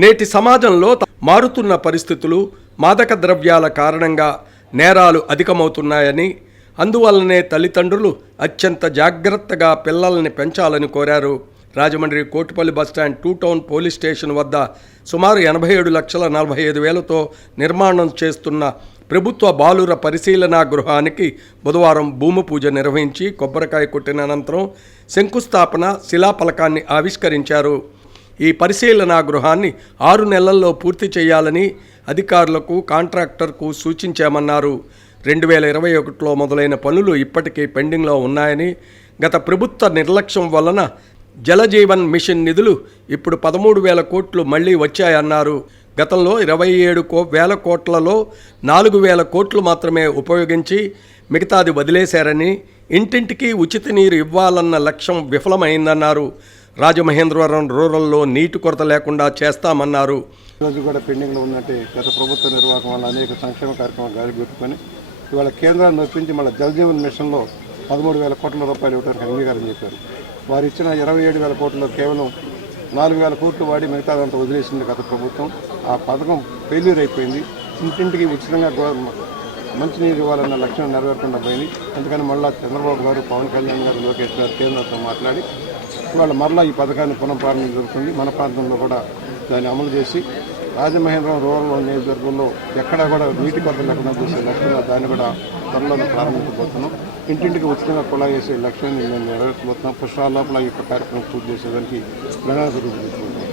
నేటి సమాజంలో మారుతున్న పరిస్థితులు, మాదక ద్రవ్యాల కారణంగా నేరాలు అధికమవుతున్నాయని, అందువల్లనే తల్లిదండ్రులు అత్యంత జాగ్రత్తగా పిల్లల్ని పెంచాలని కోరారు. Rajahmundry Kotipalli bus stand 2 town police station వద్ద సుమారు 87,45,000తో నిర్మాణం చేస్తున్న ప్రభుత్వ బాలుర పరిశీలనా గృహానికి బుధవారం భూమి పూజ నిర్వహించి కొబ్బరికాయ కొట్టిన అనంతరం శంకుస్థాపన శిలాఫలకాన్ని ఆవిష్కరించారు. ఈ పరిశీలనా గృహాన్ని 6 నెలల్లో పూర్తి చేయాలని అధికారులకు, కాంట్రాక్టర్కు సూచించామన్నారు. 2021లో మొదలైన పనులు ఇప్పటికీ పెండింగ్లో ఉన్నాయని, గత ప్రభుత్వ నిర్లక్ష్యం వలన జలజీవన్ మిషన్ నిధులు ఇప్పుడు 13,000 కోట్లు మళ్లీ వచ్చాయన్నారు. గతంలో 27,000 కోట్లలో 4,000 కోట్లు మాత్రమే ఉపయోగించి మిగతాది వదిలేశారని, ఇంటింటికి ఉచిత నీరు ఇవ్వాలన్న లక్ష్యం విఫలమైందన్నారు. రాజమహేంద్రవరం రూరల్లో నీటి కొరత లేకుండా చేస్తామన్నారు. ఈరోజు కూడా పెండింగ్లో ఉన్నట్టే గత ప్రభుత్వ నిర్వాహకం వల్ల అనేక సంక్షేమ కార్యక్రమాలు గాలిపెట్టుకొని ఇవాళ కేంద్రాన్ని నొప్పించి మళ్ళీ జలజీవన్ మిషన్లో 13,000 కోట్ల రూపాయలు ఇవ్వడానికి అంగీకారం చెప్పారు. వారు ఇచ్చిన 27,000 కోట్లలో కేవలం 4,000 కోట్లు వాడి మిగతాదంతా వదిలేసింది గత ప్రభుత్వం. ఆ పథకం ఫెయిల్యూర్ అయిపోయింది. ఇంటింటికి ఉచితంగా మంచినీరు ఇవ్వాలన్న లక్ష్యం నెరవేరకుండా పోయింది. అందుకని మళ్ళీ చంద్రబాబు గారు, పవన్ కళ్యాణ్ గారు, లోకేష్ గారు కేంద్రంతో మాట్లాడి ఇవాళ మరలా ఈ పథకాన్ని పునఃప్రారంభం జరుగుతుంది. మన ప్రాంతంలో కూడా దాన్ని అమలు చేసి రాజమహేంద్రవరం రూరల్ నియోజకవర్గంలో ఎక్కడా కూడా నీటి కొరత లేకుండా చేసే లక్ష్యంగా దాన్ని కూడా త్వరలో ప్రారంభించబోతున్నాం. ఇంటింటికి ఉచితంగా కుళాయి చేసే లక్ష్యాన్ని మేము నెరవేర్చబోతున్నాం. పుష్పాల లోపల ఈ కార్యక్రమం పూర్తి చేసేదానికి ప్రణాళిక రూపొందించుకుంటాం.